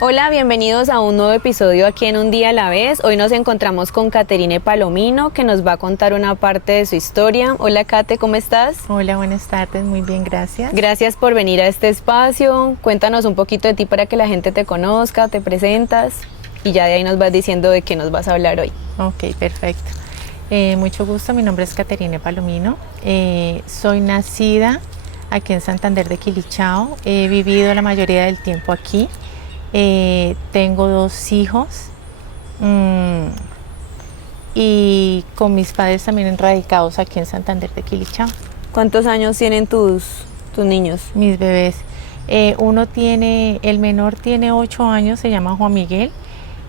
Hola, bienvenidos a un nuevo episodio aquí en Un Día a la Vez. Hoy nos encontramos con Caterine Palomino, que nos va a contar una parte de su historia. Hola, Kate, ¿cómo estás? Hola, buenas tardes, muy bien, gracias. Gracias por venir a este espacio. Cuéntanos un poquito de ti para que la gente te conozca, te presentas y ya de ahí nos vas diciendo de qué nos vas a hablar hoy. Ok, perfecto. Mucho gusto, mi nombre es Caterine Palomino. Soy nacida aquí en Santander de Quilichao. He vivido la mayoría del tiempo aquí. Tengo 2 hijos y con mis padres también radicados aquí en Santander de Quilichao. ¿Cuántos años tienen tus niños? Mis bebés. El menor tiene 8 años, se llama Juan Miguel,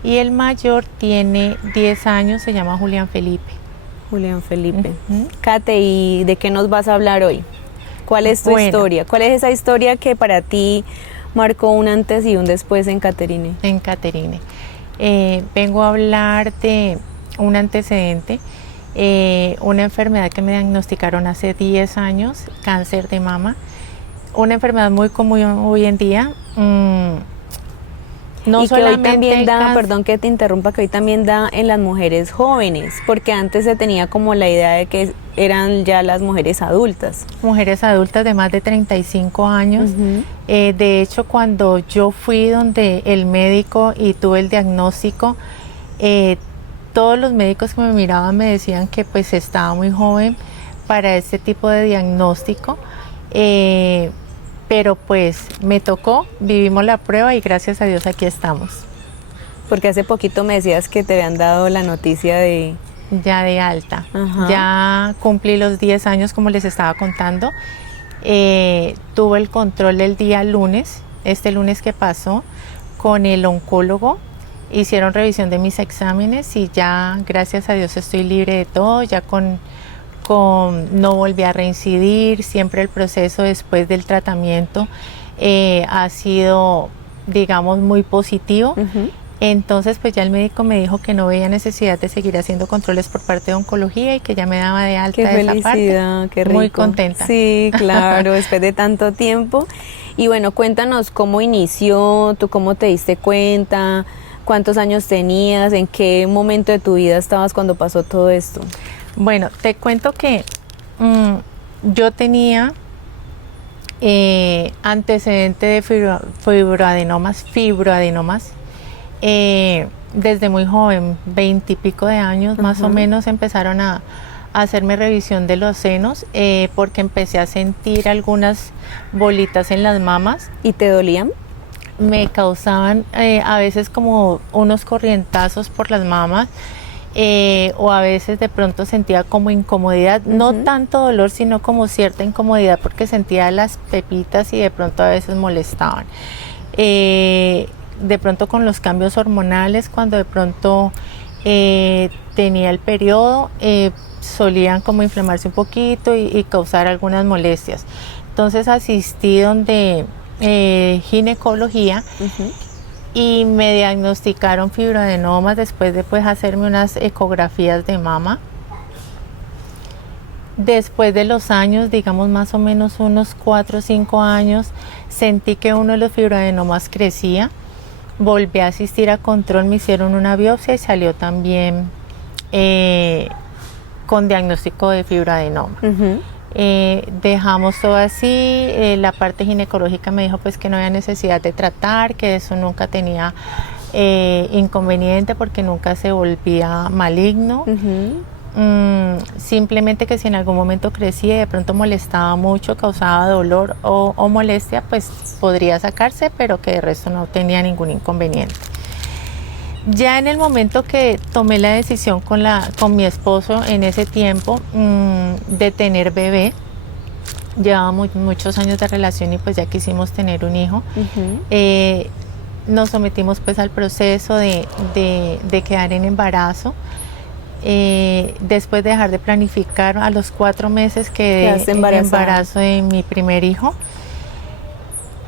y el mayor tiene 10 años, se llama Julián Felipe. Julián Felipe. Kate, ¿y de qué nos vas a hablar hoy? ¿Cuál es tu historia? ¿Cuál es esa historia que para ti marcó un antes y un después en Caterine? En Caterine. Vengo a hablar de un antecedente, una enfermedad que me diagnosticaron hace 10 años, cáncer de mama. Una enfermedad muy común hoy en día. No y que hoy también da, perdón que te interrumpa, que hoy también da en las mujeres jóvenes, porque antes se tenía como la idea de que eran ya las mujeres adultas. Mujeres adultas de más de 35 años. De hecho, cuando yo fui donde el médico y tuve el diagnóstico, todos los médicos que me miraban me decían que pues estaba muy joven para este tipo de diagnóstico. Pero pues me tocó, vivimos la prueba y gracias a Dios aquí estamos. Porque hace poquito me decías que te habían dado la noticia de... Ya de alta. Ajá. Ya cumplí los 10 años como les estaba contando. Tuve el control el día lunes, este lunes que pasó, con el oncólogo. Hicieron revisión de mis exámenes y ya gracias a Dios estoy libre de todo, ya no volví a reincidir. Siempre el proceso después del tratamiento ha sido, digamos, muy positivo. Entonces pues ya el médico me dijo que no veía necesidad de seguir haciendo controles por parte de oncología y que ya me daba de alta de esa parte. Qué rico. Muy contenta. Sí, claro, después de tanto tiempo. Y bueno, cuéntanos cómo inició, tú cómo te diste cuenta, cuántos años tenías, en qué momento de tu vida estabas cuando pasó todo esto. Bueno, te cuento que yo tenía antecedente de fibroadenomas, desde muy joven, 20 y pico de años, más o menos empezaron a hacerme revisión de los senos porque empecé a sentir algunas bolitas en las mamas. ¿Y te dolían? Me causaban a veces como unos corrientazos por las mamas. O a veces de pronto sentía como incomodidad, no tanto dolor, sino como cierta incomodidad porque sentía las pepitas y de pronto a veces molestaban. De pronto con los cambios hormonales, cuando de pronto tenía el periodo, solían como inflamarse un poquito y causar algunas molestias. Entonces asistí donde ginecología. Y me diagnosticaron fibroadenomas después de pues hacerme unas ecografías de mama. Después de los años, digamos más o menos unos 4 o 5 años, sentí que uno de los fibroadenomas crecía. Volví a asistir a control, me hicieron una biopsia y salió también con diagnóstico de fibroadenoma. Dejamos todo así, la parte ginecológica me dijo pues que no había necesidad de tratar, que eso nunca tenía inconveniente porque nunca se volvía maligno. Simplemente que si en algún momento crecía y de pronto molestaba mucho, causaba dolor o molestia, pues podría sacarse, pero que de resto no tenía ningún inconveniente. Ya en el momento que tomé la decisión con mi esposo en ese tiempo de tener bebé, llevábamos muchos años de relación y pues ya quisimos tener un hijo, nos sometimos pues al proceso de quedar en embarazo. Después de dejar de planificar, a los 4 meses quedé en embarazo de mi primer hijo.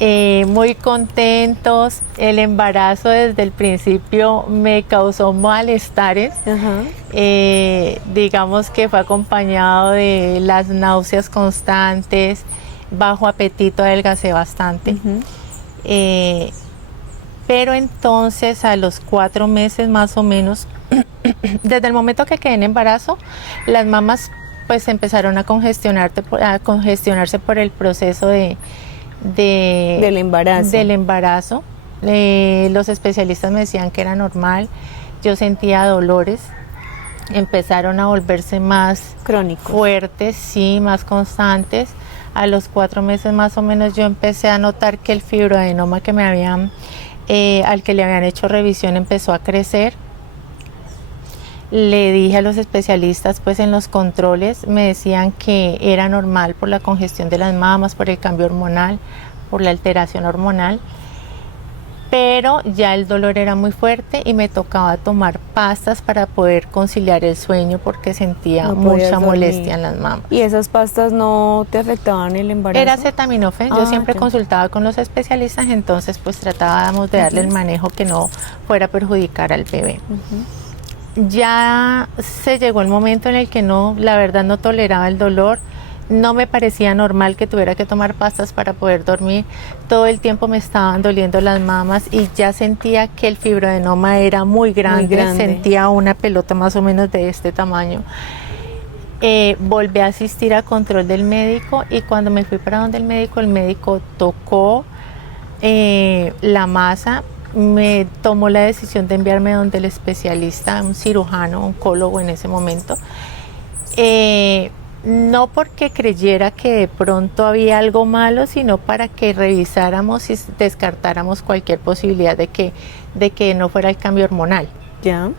Muy contentos. El embarazo desde el principio me causó malestares. Digamos que fue acompañado de las náuseas constantes, bajo apetito, adelgacé bastante. Pero entonces a los 4 meses más o menos, desde el momento que quedé en embarazo, las mamas pues empezaron a congestionarse por el proceso del embarazo. Los especialistas me decían que era normal, yo sentía dolores, empezaron a volverse más crónicos, fuertes, sí, más constantes. A los 4 meses más o menos yo empecé a notar que el fibroadenoma que al que le habían hecho revisión empezó a crecer. Le dije a los especialistas, pues en los controles me decían que era normal por la congestión de las mamas, por el cambio hormonal, por la alteración hormonal, pero ya el dolor era muy fuerte y me tocaba tomar pastas para poder conciliar el sueño porque sentía mucha molestia en las mamas. ¿Y esas pastas no te afectaban el embarazo? Era acetaminofén, yo siempre consultaba con los especialistas, entonces pues tratábamos de darle el manejo que no fuera a perjudicar al bebé. Ya se llegó el momento en el que la verdad no toleraba el dolor, no me parecía normal que tuviera que tomar pastas para poder dormir, todo el tiempo me estaban doliendo las mamas y ya sentía que el fibroadenoma era muy grande, sentía una pelota más o menos de este tamaño. Volví a asistir a control del médico y cuando me fui para donde el médico tocó la masa, me tomó la decisión de enviarme donde el especialista, un cirujano, oncólogo en ese momento, no porque creyera que de pronto había algo malo, sino para que revisáramos y descartáramos cualquier posibilidad de que no fuera el cambio hormonal. Ya.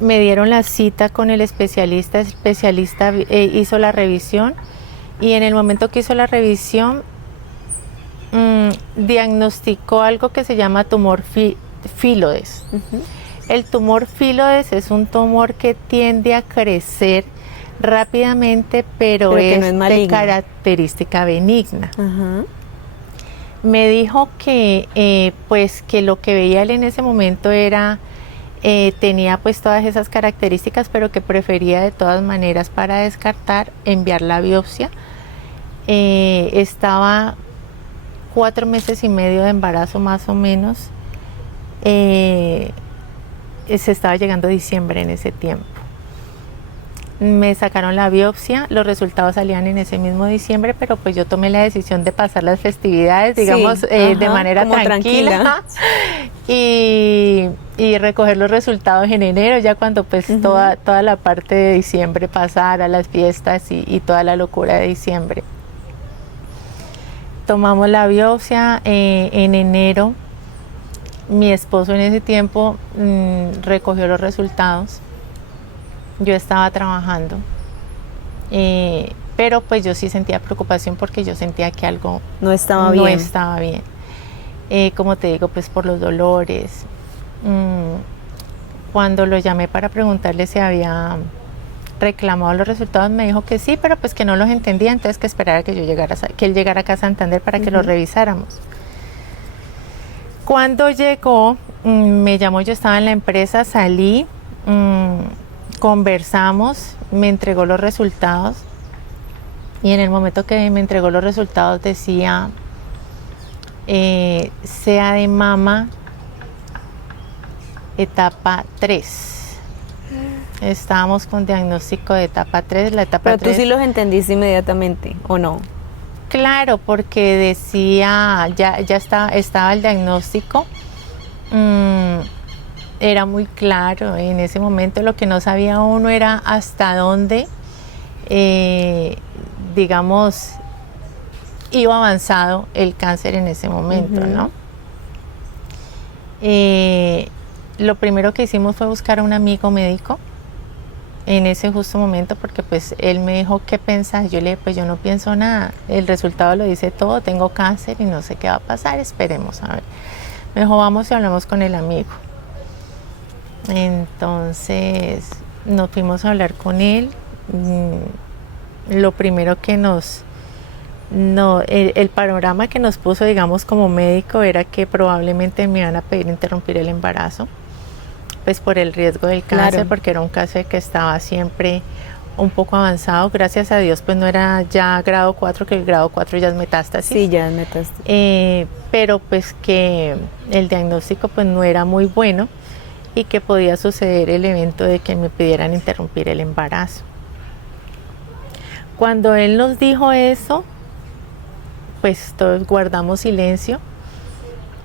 Me dieron la cita con el especialista hizo la revisión y en el momento que hizo la revisión diagnosticó algo que se llama tumor fílodes. El tumor fílodes es un tumor que tiende a crecer rápidamente, pero es de característica benigna. Me dijo que pues que lo que veía él en ese momento tenía pues todas esas características, pero que prefería de todas maneras para descartar enviar la biopsia. Estaba 4 meses y medio de embarazo más o menos, se estaba llegando diciembre en ese tiempo. Me sacaron la biopsia, los resultados salían en ese mismo diciembre, pero pues yo tomé la decisión de pasar las festividades, digamos, de manera tranquila. Y recoger los resultados en enero, ya cuando pues toda la parte de diciembre pasara, las fiestas y toda la locura de diciembre. Tomamos la biopsia en enero. Mi esposo en ese tiempo recogió los resultados. Yo estaba trabajando, pero pues yo sí sentía preocupación porque yo sentía que algo no estaba bien. Como te digo, pues por los dolores. Cuando lo llamé para preguntarle si había reclamado los resultados, me dijo que sí, pero pues que no los entendía, entonces que esperara que él llegara acá a Santander para que los revisáramos. Cuando llegó, me llamó, yo estaba en la empresa, salí, conversamos, me entregó los resultados y en el momento que me entregó los resultados decía sea de mama etapa 3. Estábamos con diagnóstico de etapa 3. Pero tú sí los entendiste inmediatamente, ¿o no? Claro, porque decía, ya estaba el diagnóstico, era muy claro en ese momento. Lo que no sabía uno era hasta dónde, digamos, iba avanzado el cáncer en ese momento, ¿no? Lo primero que hicimos fue buscar a un amigo médico en ese justo momento, porque pues él me dijo, ¿qué pensás? Yo le dije, pues yo no pienso nada, el resultado lo dice todo, tengo cáncer y no sé qué va a pasar, esperemos a ver. Me dijo, vamos y hablamos con el amigo. Entonces nos fuimos a hablar con él. Lo primero que el panorama que nos puso, digamos, como médico era que probablemente me iban a pedir interrumpir el embarazo, pues por el riesgo del cáncer, porque era un cáncer que estaba siempre un poco avanzado, gracias a Dios, pues no era ya grado 4, que el grado 4 ya es metástasis. Sí, ya es metástasis. Pero pues que el diagnóstico pues no era muy bueno y que podía suceder el evento de que me pidieran interrumpir el embarazo. Cuando él nos dijo eso, pues todos guardamos silencio,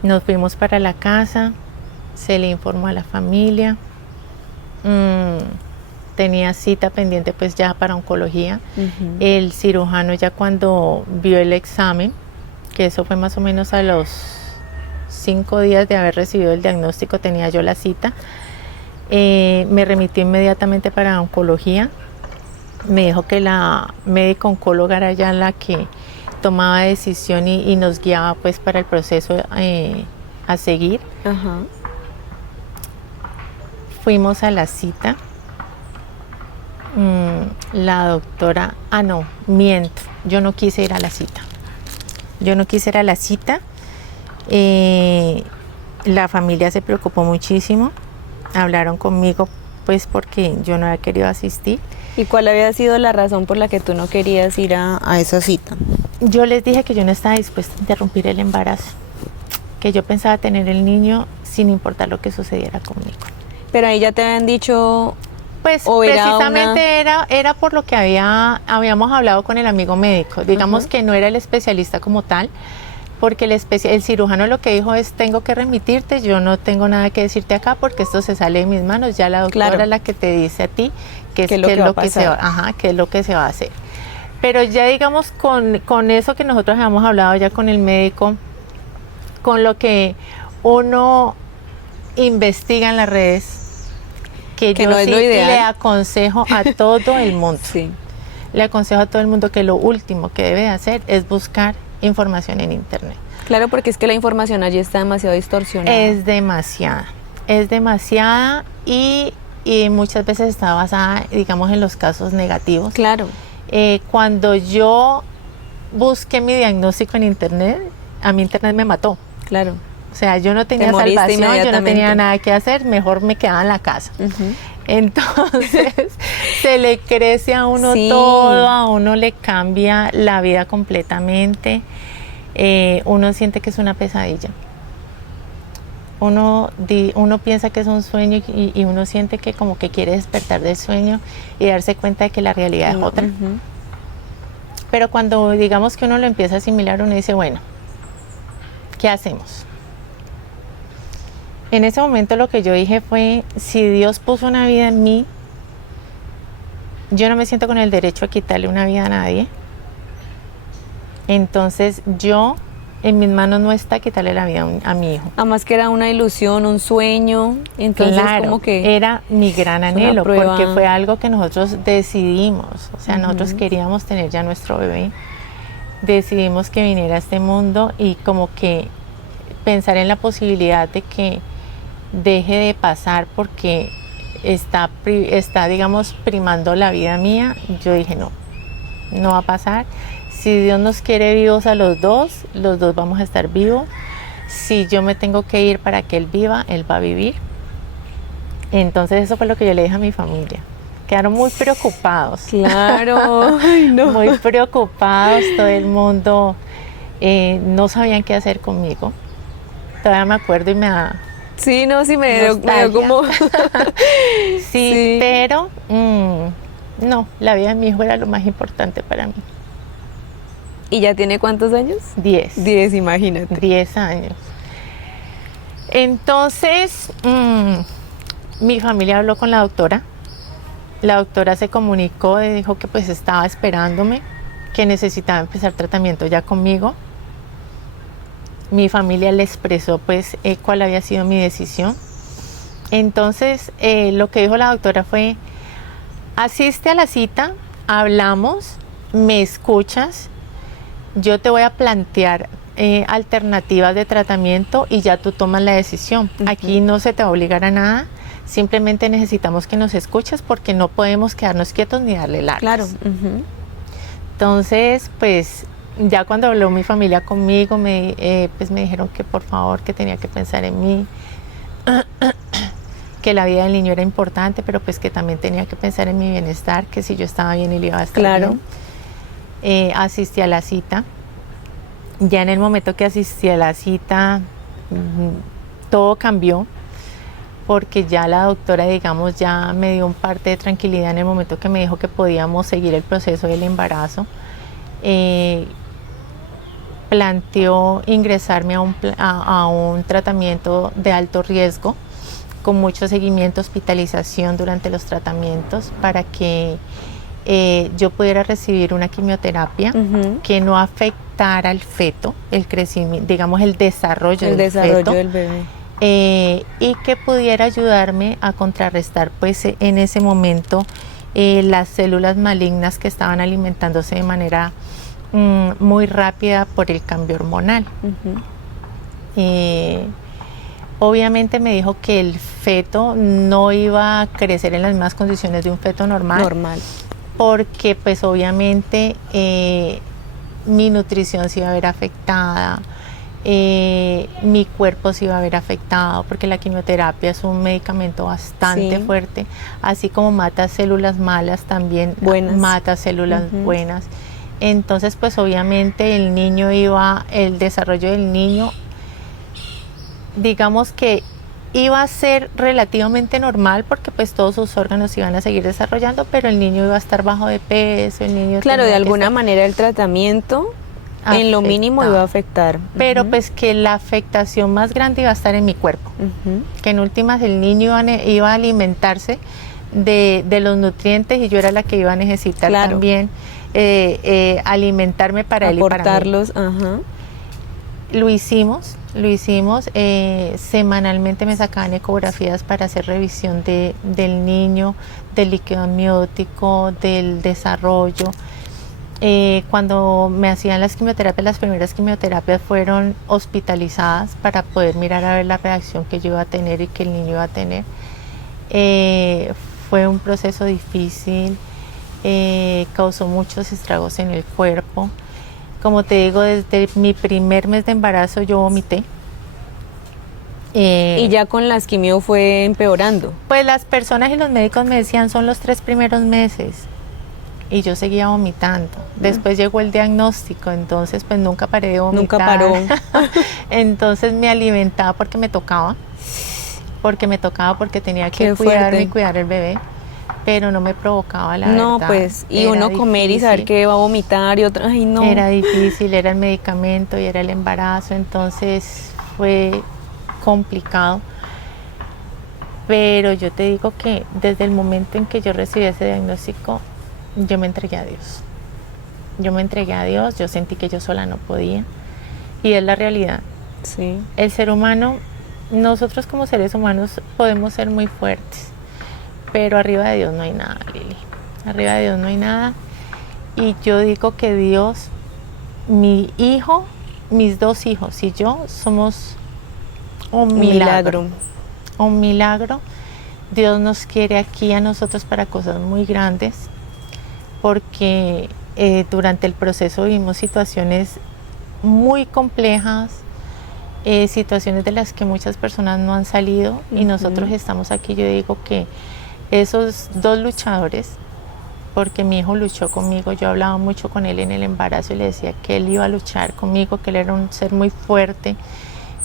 nos fuimos para la casa, se le informó a la familia, tenía cita pendiente pues ya para oncología. El cirujano ya cuando vio el examen, que eso fue más o menos a los 5 días de haber recibido el diagnóstico, tenía yo la cita, me remitió inmediatamente para oncología. Me dijo que la médica oncóloga era ya la que tomaba decisión y nos guiaba pues para el proceso a seguir. Ajá. Fuimos a la cita. La doctora, no, miento, yo no quise ir a la cita. La familia se preocupó muchísimo, hablaron conmigo pues porque yo no había querido asistir. ¿Y cuál había sido la razón por la que tú no querías ir a esa cita? Yo les dije que yo no estaba dispuesta a interrumpir el embarazo, que yo pensaba tener el niño sin importar lo que sucediera conmigo. Pero ahí ya te habían dicho... Pues precisamente era por lo que habíamos hablado con el amigo médico. Digamos que no era el especialista como tal, porque el cirujano lo que dijo es: tengo que remitirte, yo no tengo nada que decirte acá porque esto se sale de mis manos, ya la doctora es la que te dice a ti qué es lo que se va a hacer. Pero ya digamos con eso que nosotros habíamos hablado ya con el médico, con lo que uno investiga en las redes, que yo no es sí lo ideal. Le aconsejo a todo el mundo. Sí. Le aconsejo a todo el mundo que lo último que debe hacer es buscar información en internet. Claro, porque es que la información allí está demasiado distorsionada. Es demasiada y muchas veces está basada, digamos, en los casos negativos. Claro. Cuando yo busqué mi diagnóstico en internet, a mí internet me mató. Claro. O sea, yo no tenía salvación, yo no tenía nada que hacer, mejor me quedaba en la casa. Entonces, se le crece a uno todo, a uno le cambia la vida completamente. Uno siente que es una pesadilla. Uno piensa que es un sueño y uno siente que como que quiere despertar del sueño y darse cuenta de que la realidad es otra. Pero cuando digamos que uno lo empieza a asimilar, uno dice, bueno, ¿qué hacemos? En ese momento lo que yo dije fue: si Dios puso una vida en mí, yo no me siento con el derecho a quitarle una vida a nadie. Entonces en mis manos no está quitarle la vida a mi hijo. Además que era una ilusión, un sueño, entonces claro, como que... era mi gran anhelo, porque fue algo que nosotros decidimos, o sea, nosotros queríamos tener ya nuestro bebé, decidimos que viniera a este mundo y como que pensar en la posibilidad de que deje de pasar porque está digamos, primando la vida mía. Yo dije, no va a pasar. Si Dios nos quiere vivos a los dos vamos a estar vivos. Si yo me tengo que ir para que Él viva, Él va a vivir. Entonces eso fue lo que yo le dije a mi familia. Quedaron muy preocupados. Claro. Ay, no. Muy preocupados, todo el mundo no sabían qué hacer conmigo. Todavía me acuerdo y me da... Sí, no, sí me dio como... sí, pero no, la vida de mi hijo era lo más importante para mí. ¿Y ya tiene cuántos años? 10. 10, imagínate. 10 años. Entonces, mi familia habló con la doctora. La doctora se comunicó y dijo que pues estaba esperándome, que necesitaba empezar tratamiento ya conmigo. Mi familia le expresó pues cuál había sido mi decisión. Entonces lo que dijo la doctora fue: asiste a la cita, hablamos, me escuchas, yo te voy a plantear alternativas de tratamiento y ya tú tomas la decisión. Aquí no se te va a obligar a nada, simplemente necesitamos que nos escuches porque no podemos quedarnos quietos ni darle largas. Claro. Entonces, pues ya cuando habló mi familia conmigo, pues me dijeron que por favor, que tenía que pensar en mí, que la vida del niño era importante, pero pues que también tenía que pensar en mi bienestar, que si yo estaba bien él iba a estar Claro. bien. Asistí a la cita. Ya en el momento que asistí a la cita, todo cambió, porque ya la doctora, digamos, ya me dio un parte de tranquilidad en el momento que me dijo que podíamos seguir el proceso del embarazo. Planteó ingresarme a un tratamiento de alto riesgo, con mucho seguimiento, hospitalización durante los tratamientos, para que yo pudiera recibir una quimioterapia que no afectara al feto, el crecimiento, digamos el desarrollo del feto, del bebé. Y que pudiera ayudarme a contrarrestar pues en ese momento las células malignas que estaban alimentándose de manera muy rápida por el cambio hormonal. Obviamente me dijo que el feto no iba a crecer en las mismas condiciones de un feto normal. Porque pues obviamente mi nutrición se iba a ver afectada, mi cuerpo se iba a ver afectado, porque la quimioterapia es un medicamento bastante fuerte, así como mata células malas, también mata células buenas. Entonces pues obviamente el desarrollo del niño, digamos que iba a ser relativamente normal, porque pues todos sus órganos iban a seguir desarrollando, pero el niño iba a estar bajo de peso, el niño claro, de alguna manera el tratamiento en lo mínimo iba a afectar. Pero pues que la afectación más grande iba a estar en mi cuerpo, que en últimas el niño iba a alimentarse de los nutrientes, y yo era la que iba a necesitar también alimentarme para él y para mí. Lo hicimos, semanalmente me sacaban ecografías para hacer revisión del niño, del líquido amniótico, del desarrollo. Cuando me hacían las primeras quimioterapias fueron hospitalizadas para poder mirar a ver la reacción que yo iba a tener y que el niño iba a tener. Fue un proceso difícil, causó muchos estragos en el cuerpo. Como te digo, desde mi primer mes de embarazo yo vomité. Y ya con las quimio fue empeorando. Pues las personas y los médicos me decían, son los 3 primeros meses. Y yo seguía vomitando. Después llegó el diagnóstico, entonces pues nunca paré de vomitar. Nunca paró. Entonces me alimentaba porque me tocaba, porque tenía que cuidarme y cuidar el bebé. Pero no me provocaba la verdad. No, pues, y uno comer y saber que va a vomitar y otra, ay no. Era difícil, era el medicamento y era el embarazo, entonces fue complicado. Pero yo te digo que desde el momento en que yo recibí ese diagnóstico, yo me entregué a Dios. Yo sentí que yo sola no podía. Y es la realidad. Sí. El ser humano, nosotros como seres humanos podemos ser muy fuertes, pero arriba de Dios no hay nada, Lili. Arriba de Dios no hay nada. Y yo digo que Dios, mi hijo, mis 2 hijos y yo somos un milagro. Un milagro. Dios nos quiere aquí a nosotros para cosas muy grandes, porque durante el proceso vivimos situaciones muy complejas, situaciones de las que muchas personas no han salido, y nosotros estamos aquí. Yo digo que esos 2 luchadores, porque mi hijo luchó conmigo, yo hablaba mucho con él en el embarazo y le decía que él iba a luchar conmigo, que él era un ser muy fuerte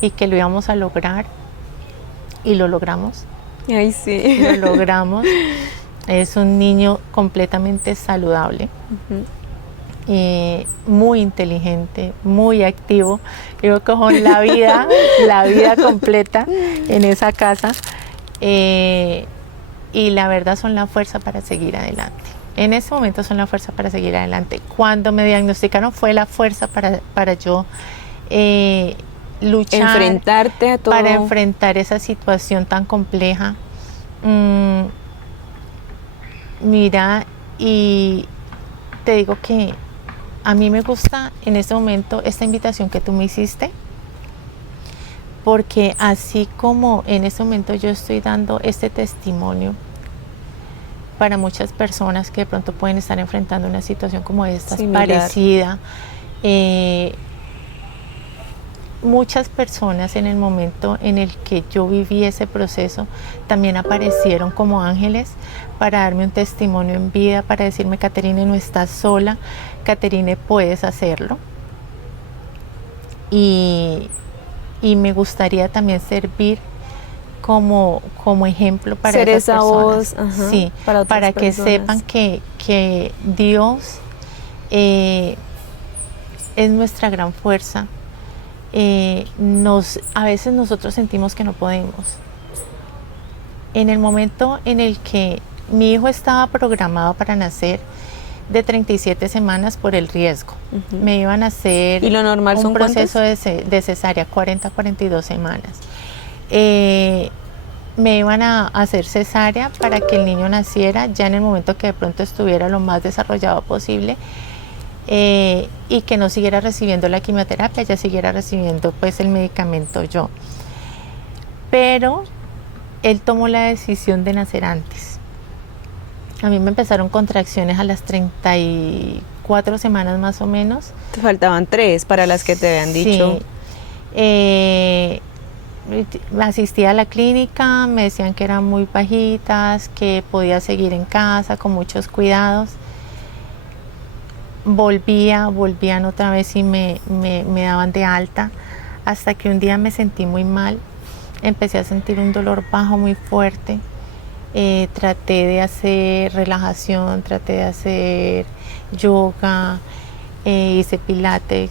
y que lo íbamos a lograr, y lo logramos. Ay, sí. Lo logramos. Es un niño completamente saludable, muy inteligente, muy activo. Digo que con la vida completa en esa casa. Y la verdad son la fuerza para seguir adelante. En ese momento son la fuerza para seguir adelante. Cuando me diagnosticaron fue la fuerza para yo luchar. Enfrentarte a todo. Para enfrentar esa situación tan compleja. Mira, y te digo que a mí me gusta en este momento esta invitación que tú me hiciste, porque así como en este momento yo estoy dando este testimonio para muchas personas que de pronto pueden estar enfrentando una situación como esta, parecida, muchas personas en el momento en el que yo viví ese proceso también aparecieron como ángeles para darme un testimonio en vida, para decirme: Caterine, no estás sola, Caterine, puedes hacerlo. Y me gustaría también servir como ejemplo para ser esas esa personas. voz, ajá, Sí, para que personas. sepan que Dios es nuestra gran fuerza. A veces nosotros sentimos que no podemos. En el momento en el que mi hijo estaba programado para nacer de 37 semanas por el riesgo, me iban a hacer ¿y lo normal un son proceso de cesárea, 40-42 semanas. Me iban a hacer cesárea para que el niño naciera ya en el momento que de pronto estuviera lo más desarrollado posible, y que no siguiera recibiendo la quimioterapia, ya siguiera recibiendo pues el medicamento yo. Pero él tomó la decisión de nacer antes. A mí me empezaron contracciones a las 34 semanas más o menos. Te faltaban 3 para las que te habían dicho. Asistí a la clínica, me decían que eran muy bajitas, que podía seguir en casa con muchos cuidados. Volvían otra vez y me daban de alta, hasta que un día me sentí muy mal, empecé a sentir un dolor bajo muy fuerte. Traté de hacer relajación, traté de hacer yoga, hice pilates,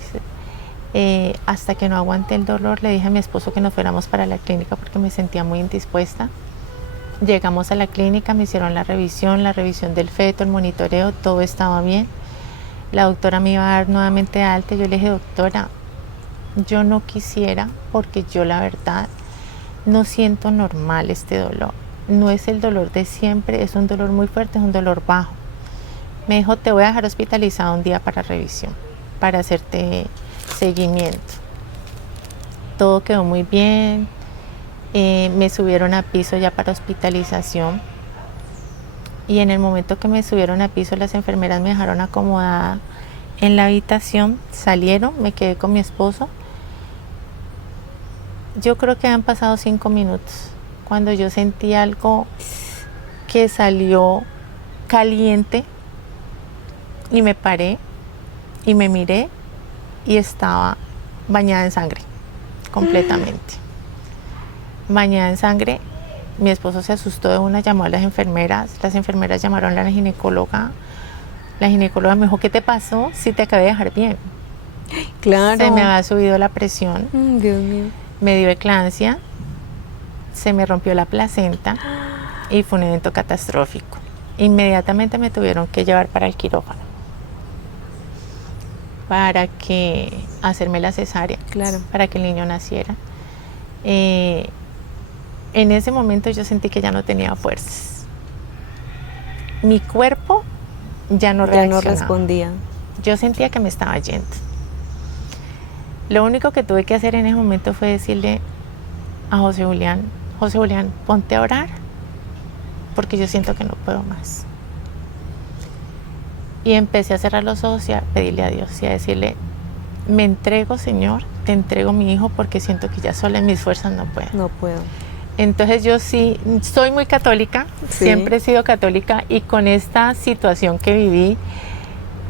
hasta que no aguanté el dolor. Le dije a mi esposo que nos fuéramos para la clínica porque me sentía muy indispuesta. Llegamos a la clínica, me hicieron la revisión del feto, el monitoreo, todo estaba bien. La doctora me iba a dar nuevamente de alta. Yo le dije: doctora, yo no quisiera, porque yo la verdad no siento normal este dolor. No es el dolor de siempre, es un dolor muy fuerte, es un dolor bajo. Me dijo: te voy a dejar hospitalizada un día para revisión, para hacerte seguimiento. Todo quedó muy bien. Me subieron a piso ya para hospitalización. Y en el momento que me subieron a piso, las enfermeras me dejaron acomodada en la habitación, salieron, me quedé con mi esposo. Yo creo que han pasado 5 minutos cuando yo sentí algo que salió caliente, y me paré y me miré y estaba bañada en sangre, completamente bañada en sangre. Mi esposo se asustó de una, llamó a las enfermeras llamaron a la ginecóloga me dijo: ¿qué te pasó? Si te acabé de dejar bien. Claro. Se me había subido la presión, Dios mío. me dio eclampsia, se me rompió la placenta y fue un evento catastrófico. Inmediatamente me tuvieron que llevar para el quirófano para que hacerme la cesárea, claro, para que el niño naciera. En ese momento yo sentí que ya no tenía fuerzas. Mi cuerpo ya no respondía. Yo sentía que me estaba yendo. Lo único que tuve que hacer en ese momento fue decirle a José Julián: ponte a orar, porque yo siento que no puedo más. Y empecé a cerrar los ojos y a pedirle a Dios y a decirle: me entrego, Señor, te entrego mi hijo, porque siento que ya sola en mis fuerzas no puedo. No puedo. Entonces yo sí, soy muy católica, sí, siempre he sido católica, y con esta situación que viví,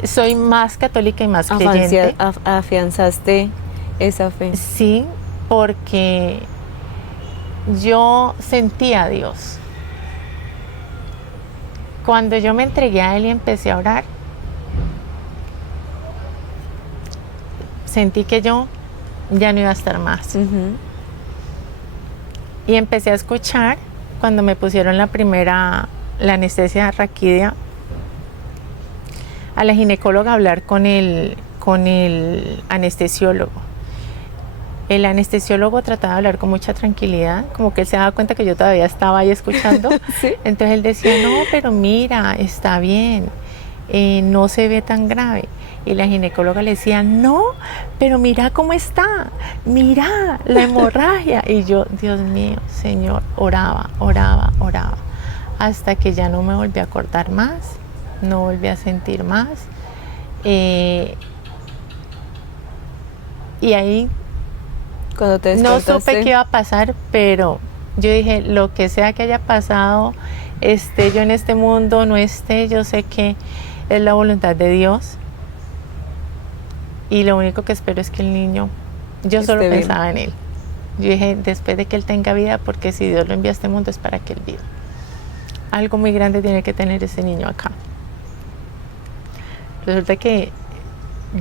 soy más católica y más creyente. Afianzaste esa fe. Sí, porque yo sentía a Dios. Cuando yo me entregué a Él y empecé a orar, sentí que yo ya no iba a estar más. Y empecé a escuchar, cuando me pusieron la anestesia raquídea, a la ginecóloga hablar con el anestesiólogo. El anestesiólogo trataba de hablar con mucha tranquilidad, como que él se daba cuenta que yo todavía estaba ahí escuchando. ¿Sí? Entonces él decía: no, pero mira, está bien, no se ve tan grave. Y la ginecóloga le decía: no, pero mira cómo está, mira la hemorragia. Y yo, Dios mío, Señor, oraba, hasta que ya no me volví a acordar más, no volví a sentir más. Y ahí Cuando te No despertaste. supe qué iba a pasar, pero yo dije, lo que sea que haya pasado, esté yo en este mundo, no esté, yo sé que es la voluntad de Dios. Y lo único que espero es que el niño, yo solo Esté bien. pensaba en él. Yo dije, después de que él tenga vida, porque si Dios lo envía a este mundo es para que él viva. Algo muy grande tiene que tener ese niño acá. Resulta que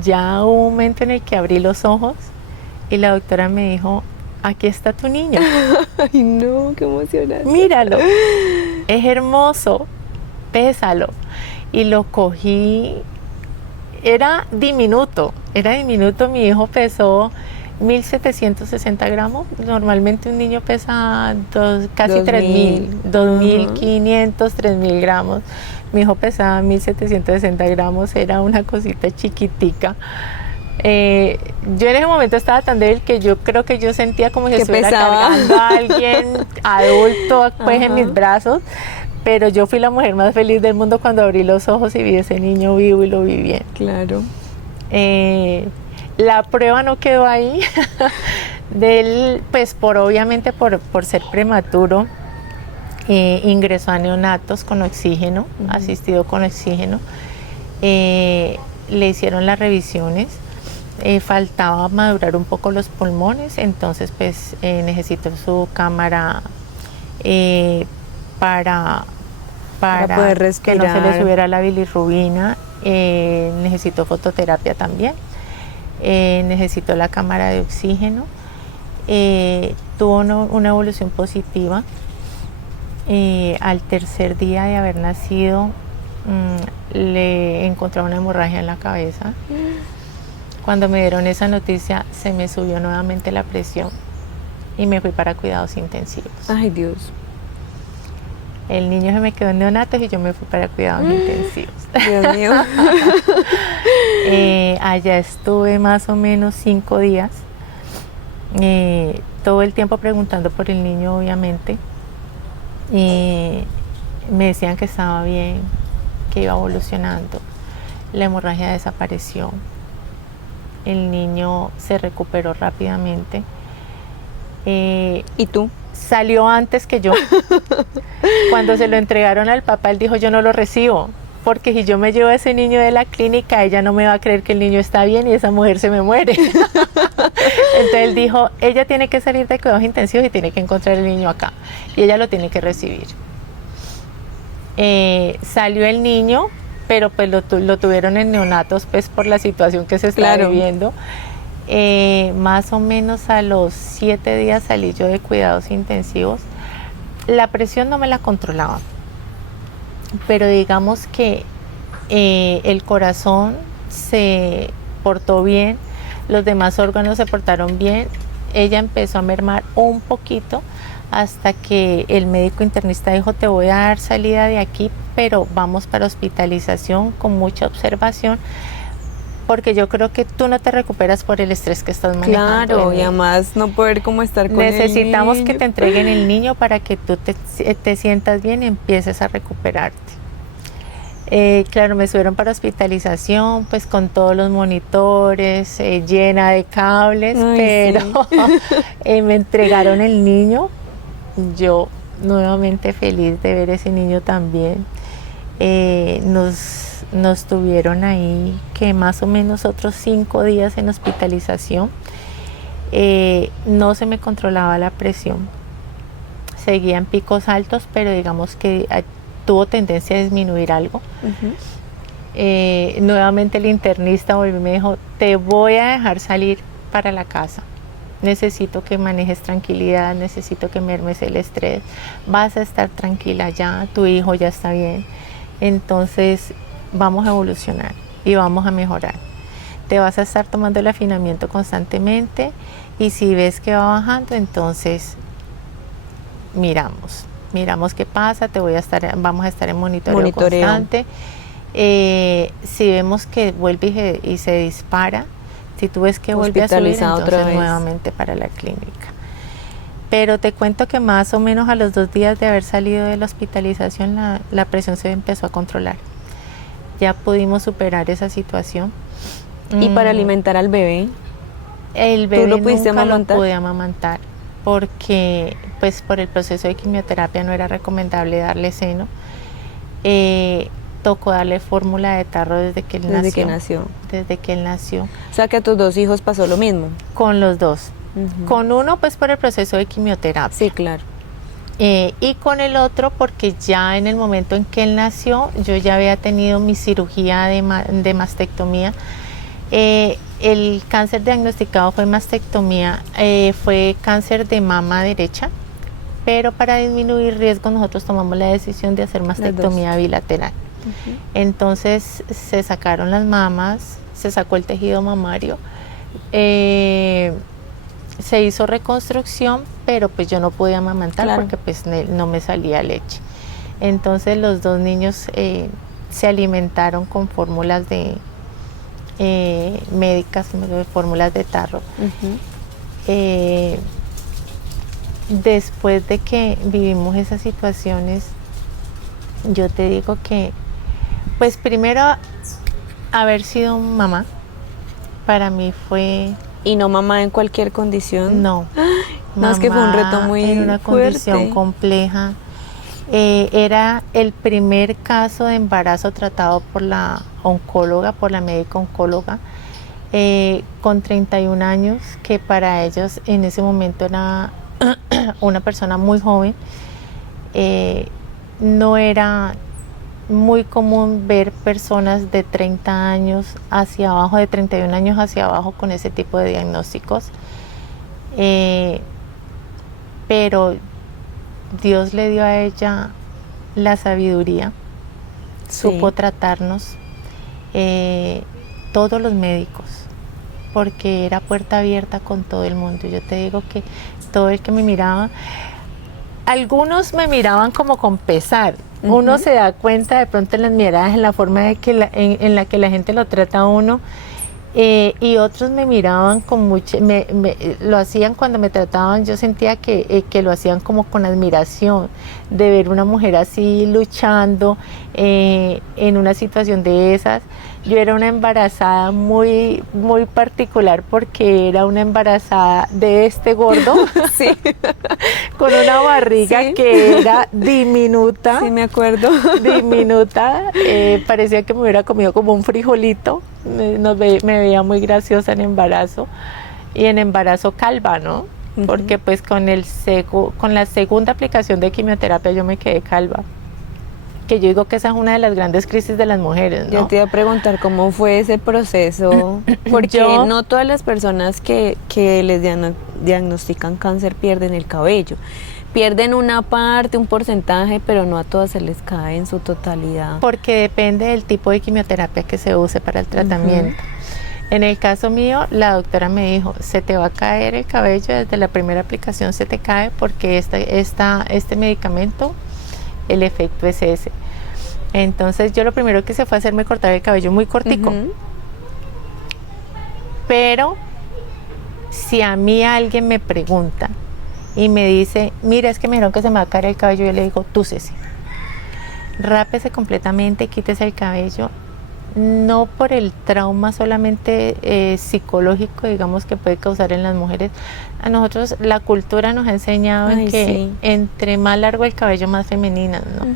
ya hubo un momento en el que abrí los ojos y la doctora me dijo, aquí está tu niño. Ay, no, qué emocionante. Míralo, es hermoso, pésalo. Y lo cogí, era diminuto, mi hijo pesó 1.760 gramos, normalmente un niño pesa casi 3.000, 2.500, 3.000 gramos. Mi hijo pesaba 1.760 gramos, era una cosita chiquitica. Yo en ese momento estaba tan débil que yo creo que yo sentía como si estuviera cargando a alguien adulto pues en mis brazos, pero yo fui la mujer más feliz del mundo cuando abrí los ojos y vi ese niño vivo y lo vi bien. Claro. La prueba no quedó ahí. Él, pues obviamente por ser prematuro, ingresó a neonatos con oxígeno, asistido con oxígeno. Le hicieron las revisiones. Faltaba madurar un poco los pulmones, entonces pues necesitó su cámara para poder respirar, que no se le subiera la bilirrubina. Necesitó fototerapia también, necesitó la cámara de oxígeno. Tuvo una evolución positiva. Al tercer día de haber nacido le encontraron una hemorragia en la cabeza. Cuando me dieron esa noticia se me subió nuevamente la presión y me fui para cuidados intensivos. Ay, Dios. El niño se me quedó en neonatos y yo me fui para cuidados intensivos. Dios mío. Allá estuve más o menos 5 días, todo el tiempo preguntando por el niño, obviamente. Me decían que estaba bien, que iba evolucionando. La hemorragia desapareció. El niño se recuperó rápidamente. ¿Y tú? Salió antes que yo. Cuando se lo entregaron al papá, él dijo, yo no lo recibo, porque si yo me llevo a ese niño de la clínica, ella no me va a creer que el niño está bien y esa mujer se me muere. Entonces él dijo, ella tiene que salir de cuidados intensivos y tiene que encontrar el niño acá, y ella lo tiene que recibir. Salió el niño, pero pues lo tuvieron en neonatos pues por la situación que se estaba viviendo. Más o menos a los 7 días salí yo de cuidados intensivos. La presión no me la controlaba, pero digamos que el corazón se portó bien, los demás órganos se portaron bien. Ella empezó a mermar un poquito hasta que el médico internista dijo, te voy a dar salida de aquí, pero vamos para hospitalización con mucha observación, porque yo creo que tú no te recuperas por el estrés que estás manejando. Claro, y además no poder como estar con Necesitamos el niño. que te entreguen el niño para que tú te sientas bien y empieces a recuperarte. Claro, me subieron para hospitalización, pues con todos los monitores, llena de cables. Ay, pero sí. Me entregaron el niño. Yo nuevamente feliz de ver ese niño también. Nos tuvieron ahí que más o menos otros 5 días en hospitalización. No se me controlaba la presión, seguía en picos altos, pero digamos que tuvo tendencia a disminuir algo. Nuevamente el internista volvió y me dijo, te voy a dejar salir para la casa, necesito que manejes tranquilidad, necesito que mermes el estrés, vas a estar tranquila ya, tu hijo ya está bien, entonces vamos a evolucionar y vamos a mejorar. Te vas a estar tomando el afinamiento constantemente y si ves que va bajando, entonces miramos qué pasa, vamos a estar en monitoreo constante. Si vemos que vuelve y se dispara, si tú ves que vuelve a subir, entonces nuevamente para la clínica. Pero te cuento que más o menos a los 2 días de haber salido de la hospitalización, la presión se empezó a controlar. Ya pudimos superar esa situación. ¿Y para alimentar al bebé? El bebé ¿Tú lo pudiste nunca lo amamantar? pude amamantar porque pues por el proceso de quimioterapia no era recomendable darle seno. Tocó darle fórmula de tarro desde que él Desde nació. que nació. Desde que él nació. O sea que a tus 2 hijos pasó lo mismo. Con los dos. Ujú. Con uno pues por el proceso de quimioterapia. Sí, claro. Y con el otro porque ya en el momento en que él nació yo ya había tenido mi cirugía de mastectomía. El cáncer diagnosticado fue mastectomía, fue cáncer de mama derecha, pero para disminuir riesgo nosotros tomamos la decisión de hacer mastectomía bilateral. Ujú. Entonces se sacaron las mamas, se sacó el tejido mamario, se hizo reconstrucción, pero pues yo no podía amamantar Claro. porque pues no me salía leche. Entonces los dos niños se alimentaron con fórmulas médicas, fórmulas de tarro. Ujú. Después de que vivimos esas situaciones, yo te digo que, pues primero, haber sido mamá, para mí fue... ¿Y no mamá en cualquier condición? No. No, es que fue un reto muy en una condición fuerte. compleja. Era el primer caso de embarazo tratado por la oncóloga, por la médica oncóloga, con 31 años, que para ellos en ese momento era una persona muy joven. No era muy común ver personas de 30 años hacia abajo, de 31 años hacia abajo con ese tipo de diagnósticos. Pero Dios le dio a ella la sabiduría, supo tratarnos, todos los médicos, porque era puerta abierta con todo el mundo. Yo te digo que todo el que me miraba, algunos me miraban como con pesar. Uno se da cuenta de pronto en las miradas, en la forma de que en la que la gente lo trata a uno. Y otros me miraban con mucho, lo hacían cuando me trataban, yo sentía que lo hacían como con admiración, de ver una mujer así luchando en una situación de esas. Yo era una embarazada muy, muy particular porque era una embarazada de este gordo, Sí. con una barriga que era diminuta. Sí, me acuerdo. Diminuta, parecía que me hubiera comido como un frijolito. Me veía muy graciosa en embarazo y en embarazo calva, ¿no? Porque pues con la segunda aplicación de quimioterapia yo me quedé calva, que yo digo que esa es una de las grandes crisis de las mujeres, ¿no? Yo te iba a preguntar cómo fue ese proceso, porque no todas las personas que les diagnostican cáncer pierden el cabello. Pierden una parte, un porcentaje, pero no a todas se les cae en su totalidad. Porque depende del tipo de quimioterapia que se use para el tratamiento. En el caso mío, la doctora me dijo, se te va a caer el cabello desde la primera aplicación, se te cae porque este medicamento, el efecto es ese. Entonces yo lo primero que hice fue hacerme cortar el cabello muy cortico. Pero si a mí alguien me pregunta y me dice, mira, es que me dijeron que se me va a caer el cabello, yo le digo, túsese, rápese completamente, quítese el cabello, no por el trauma solamente psicológico, digamos, que puede causar en las mujeres. A nosotros la cultura nos ha enseñado en que entre más largo el cabello, más femenina, ¿no?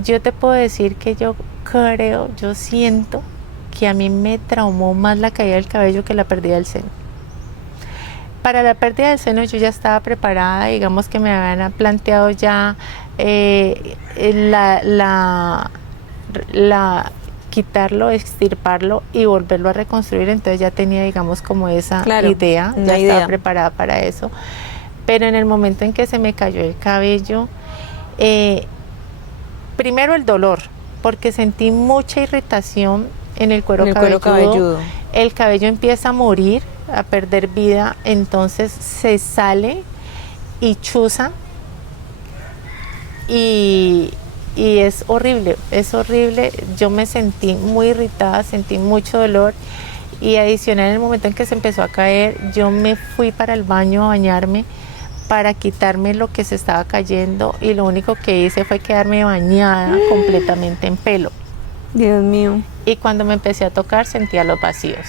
Yo te puedo decir que yo siento que a mí me traumó más la caída del cabello que la pérdida del seno. Para la pérdida del seno yo ya estaba preparada, digamos que me habían planteado ya quitarlo, extirparlo y volverlo a reconstruir, entonces ya tenía, digamos, como esa idea, ya estaba preparada para eso. Pero en el momento en que se me cayó el cabello, primero el dolor, porque sentí mucha irritación en el cuero cabelludo. El cabello empieza a morir, a perder vida, entonces se sale y chuza y es horrible, yo me sentí muy irritada, sentí mucho dolor y adicional en el momento en que se empezó a caer, yo me fui para el baño a bañarme para quitarme lo que se estaba cayendo y lo único que hice fue quedarme bañada completamente en pelo. Dios mío. Y cuando me empecé a tocar sentía los vacíos.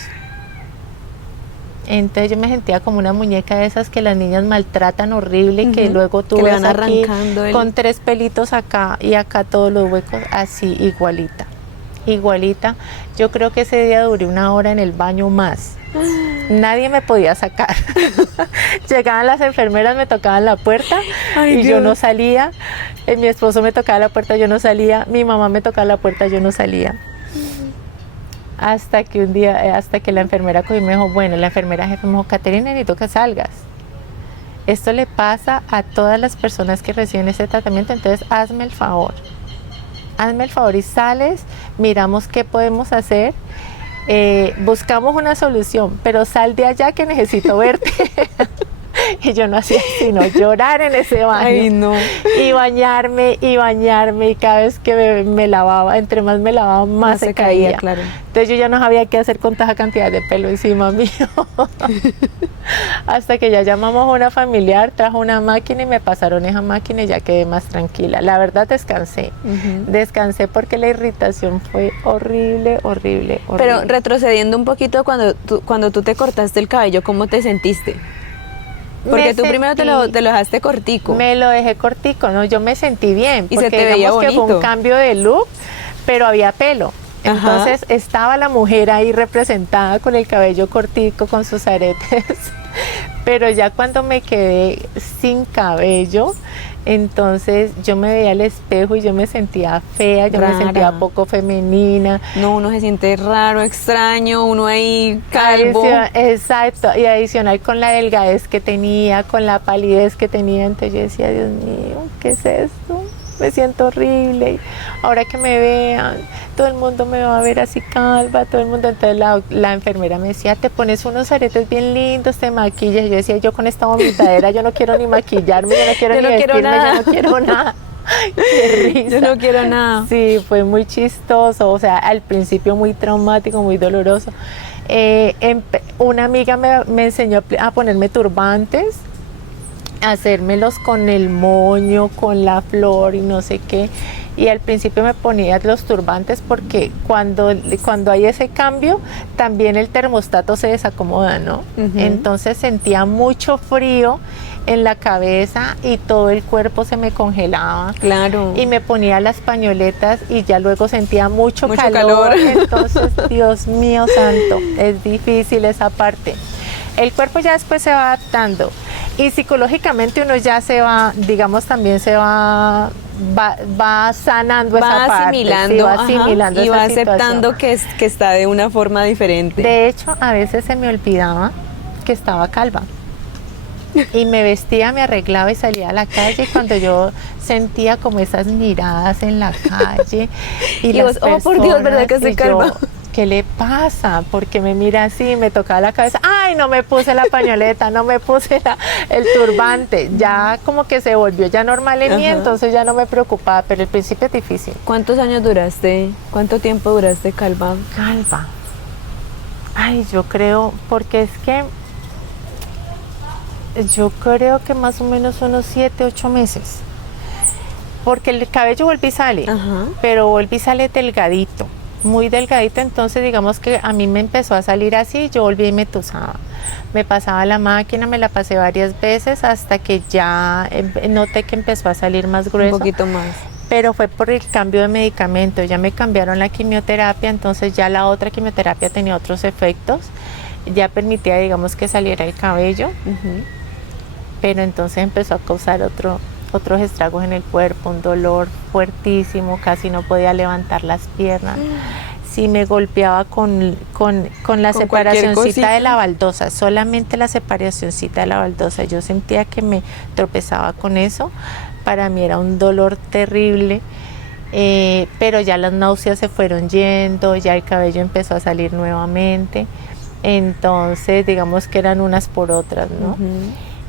Entonces yo me sentía como una muñeca de esas que las niñas maltratan horrible, que luego tú que le ves van aquí arrancando con 3 pelitos acá y acá todos los huecos, así igualita, igualita. Yo creo que ese día duré 1 hora en el baño más. Nadie me podía sacar. Llegaban las enfermeras, me tocaban la puerta. Ay, y Dios. yo no salía. Mi esposo me tocaba la puerta, yo no salía. Mi mamá me tocaba la puerta, yo no salía. Hasta que un día, hasta que la enfermera cogió y me dijo, bueno, la enfermera jefe me dijo, Caterina, necesito que salgas. Esto le pasa a todas las personas que reciben ese tratamiento, entonces hazme el favor y sales, miramos qué podemos hacer, buscamos una solución, pero sal de allá que necesito verte. Y yo no hacía sino llorar en ese baño. Ay, no. Y bañarme, y cada vez que me lavaba, entre más me lavaba, más se caía. Claro. Entonces yo ya no sabía qué hacer con tanta cantidad de pelo encima mío. Hasta que ya llamamos a una familiar, trajo una máquina y me pasaron esa máquina y ya quedé más tranquila. La verdad descansé. Descansé porque la irritación fue horrible, horrible, horrible. Pero retrocediendo un poquito, cuando tú te cortaste el cabello, ¿cómo te sentiste? Porque tú primero te lo dejaste cortico. Me lo dejé cortico, ¿no? Yo me sentí bien. Y porque se te veía digamos bonito. que fue un cambio de look, pero había pelo. Entonces estaba la mujer ahí representada con el cabello cortico, con sus aretes. Pero ya cuando me quedé sin cabello, entonces yo me veía al espejo y yo me sentía fea, yo me sentía poco femenina. No, uno se siente raro, extraño, uno ahí calvo. Exacto, y adicional con la delgadez que tenía, con la palidez que tenía, entonces yo decía, Dios mío, ¿qué es esto? Me siento horrible. Ahora que me vean, todo el mundo me va a ver así calva, todo el mundo. Entonces la enfermera me decía, te pones unos aretes bien lindos, te maquillas. Y yo decía, yo con esta vomitadera, yo no quiero ni maquillarme, yo no quiero ni vestirme, yo no quiero nada. Qué risa. Yo no quiero nada. Sí, fue muy chistoso, o sea, al principio muy traumático, muy doloroso. Una amiga me enseñó a ponerme turbantes, hacérmelos con el moño, con la flor y no sé qué. Y al principio me ponía los turbantes porque cuando hay ese cambio, también el termostato se desacomoda, ¿no? Entonces sentía mucho frío en la cabeza y todo el cuerpo se me congelaba. Claro. Y me ponía las pañoletas y ya luego sentía mucho calor. Entonces, Dios mío santo, es difícil esa parte. El cuerpo ya después se va adaptando y psicológicamente uno ya se va, digamos, también se va sanando esa parte. Asimilando, sí, va asimilando y esa va situación. aceptando que está de una forma diferente. De hecho, a veces se me olvidaba que estaba calva. Y me vestía, me arreglaba y salía a la calle. Y cuando yo sentía como esas miradas en la calle y las vos, oh por Dios, ¿verdad que estoy calva? ¿Qué le pasa? Porque me mira así, me tocaba la cabeza. Ay, no me puse la pañoleta, no me puse el turbante. Ya como que se volvió ya normal en mí, entonces ya no me preocupaba, pero el principio es difícil. ¿Cuántos años duraste? ¿Cuánto tiempo duraste calva? Calva. Ay, yo creo, porque es que yo creo que más o menos unos 7, 8 meses. Porque el cabello vuelve y sale, pero vuelve y sale delgadito, muy delgadito. Entonces digamos que a mí me empezó a salir así, yo volví y me tusaba. Me pasaba la máquina, me la pasé varias veces hasta que ya noté que empezó a salir más grueso. Un poquito más. Pero fue por el cambio de medicamento, ya me cambiaron la quimioterapia, entonces ya la otra quimioterapia tenía otros efectos, ya permitía, digamos, que saliera el cabello, pero entonces empezó a causar otros estragos en el cuerpo, un dolor fuertísimo, casi no podía levantar las piernas. Sí, me golpeaba con la separacioncita de la baldosa, solamente la separacioncita de la baldosa. Yo sentía que me tropezaba con eso. Para mí era un dolor terrible, pero ya las náuseas se fueron yendo, ya el cabello empezó a salir nuevamente. Entonces, digamos que eran unas por otras, ¿no?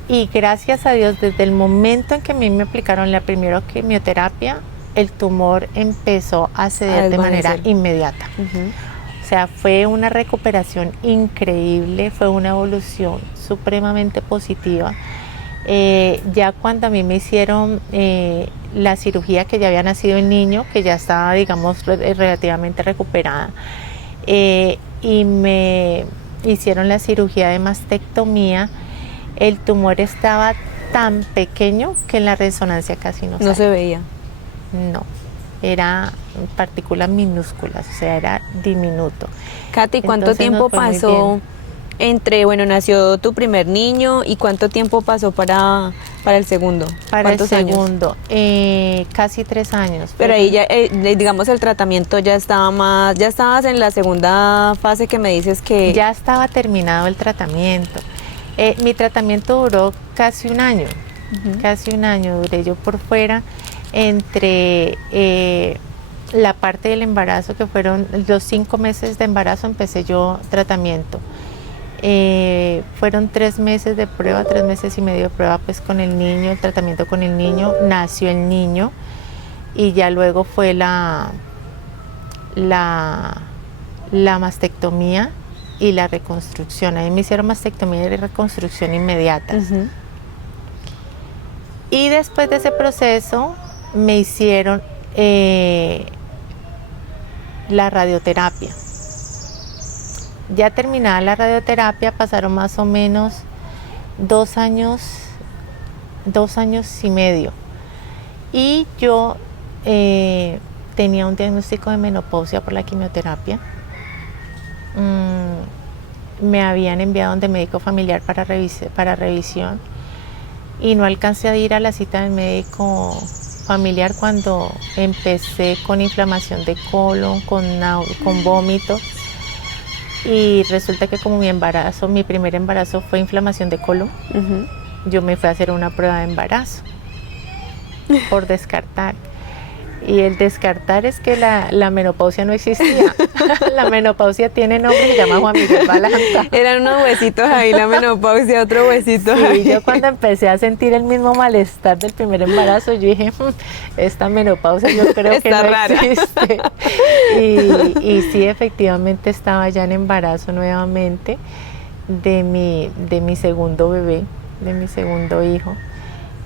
Y gracias a Dios, desde el momento en que a mí me aplicaron la primera quimioterapia, el tumor empezó a ceder de manera inmediata. O sea, fue una recuperación increíble, fue una evolución supremamente positiva. Ya cuando a mí me hicieron la cirugía, que ya había nacido el niño, que ya estaba, digamos, relativamente recuperada, y hicieron la cirugía de mastectomía, el tumor estaba tan pequeño que en la resonancia casi no se veía. No, era partículas minúsculas, o sea, era diminuto. Katy, ¿cuánto tiempo pasó entre, nació tu primer niño y cuánto tiempo pasó para el segundo? Para el segundo, casi 3 años. Pero ahí ya, digamos, el tratamiento ya estaba más, ya estabas en la segunda fase que me dices que... Ya estaba terminado el tratamiento. Mi tratamiento duró casi un año, casi un año duré yo por fuera, entre la parte del embarazo, que fueron los 5 meses de embarazo, empecé yo tratamiento. Fueron 3 meses de prueba, 3 meses y medio de prueba pues con el niño, el tratamiento con el niño, nació el niño y ya luego fue la mastectomía y la reconstrucción. A mí me hicieron mastectomía y reconstrucción inmediatas. Y después de ese proceso me hicieron la radioterapia. Ya terminada la radioterapia pasaron más o menos 2 años y medio. Y yo tenía un diagnóstico de menopausia por la quimioterapia. Me habían enviado donde médico familiar para revisión y no alcancé a ir a la cita del médico familiar cuando empecé con inflamación de colon, con vómito, y resulta que como mi primer embarazo fue inflamación de colon, yo me fui a hacer una prueba de embarazo por descartar. Y el descartar es que la menopausia no existía. La menopausia tiene nombre, se llama Juan Miguel Balanta. Eran unos huesitos ahí, la menopausia, otro huesito sí, ahí. Yo cuando empecé a sentir el mismo malestar del primer embarazo, yo dije, esta menopausia yo creo que no rara. Existe. Y sí, efectivamente estaba ya en embarazo nuevamente de mi segundo bebé, de mi segundo hijo.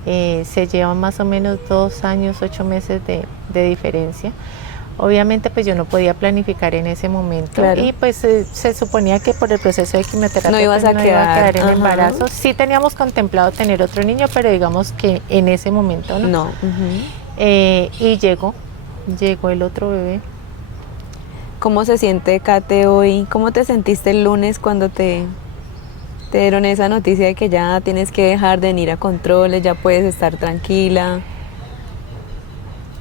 Se llevan más o menos 2 años, 8 meses de diferencia. Obviamente pues yo no podía planificar en ese momento, claro. Y pues se suponía que por el proceso de quimioterapia no ibas pues, a quedar en embarazo. Sí teníamos contemplado tener otro niño, pero digamos que en ese momento no. Y llegó el otro bebé. ¿Cómo se siente, Kate, hoy? ¿Cómo te sentiste el lunes cuando te dieron esa noticia de que ya tienes que dejar de venir a controles, ya puedes estar tranquila?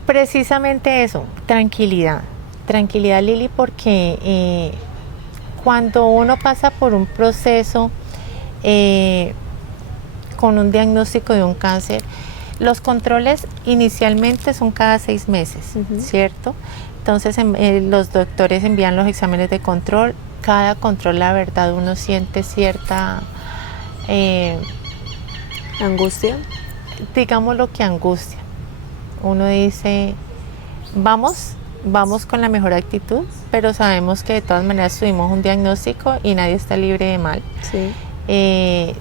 Precisamente eso, tranquilidad, Lili, porque cuando uno pasa por un proceso con un diagnóstico de un cáncer, los controles inicialmente son cada 6 meses, ¿cierto? Entonces los doctores envían los exámenes de control. Cada control, la verdad, uno siente cierta angustia. Digámoslo que angustia. Uno dice, vamos con la mejor actitud, pero sabemos que de todas maneras tuvimos un diagnóstico y nadie está libre de mal. Sí.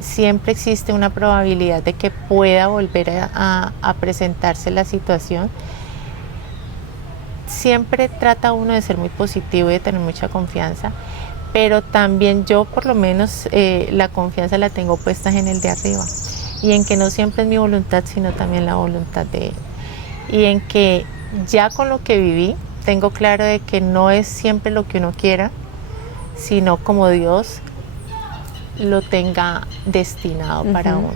Siempre existe una probabilidad de que pueda volver a presentarse la situación. Siempre trata uno de ser muy positivo y de tener mucha confianza, pero también yo por lo menos la confianza la tengo puesta en el de arriba y en que no siempre es mi voluntad sino también la voluntad de él, y en que ya con lo que viví tengo claro de que no es siempre lo que uno quiera, sino como Dios lo tenga destinado para uno.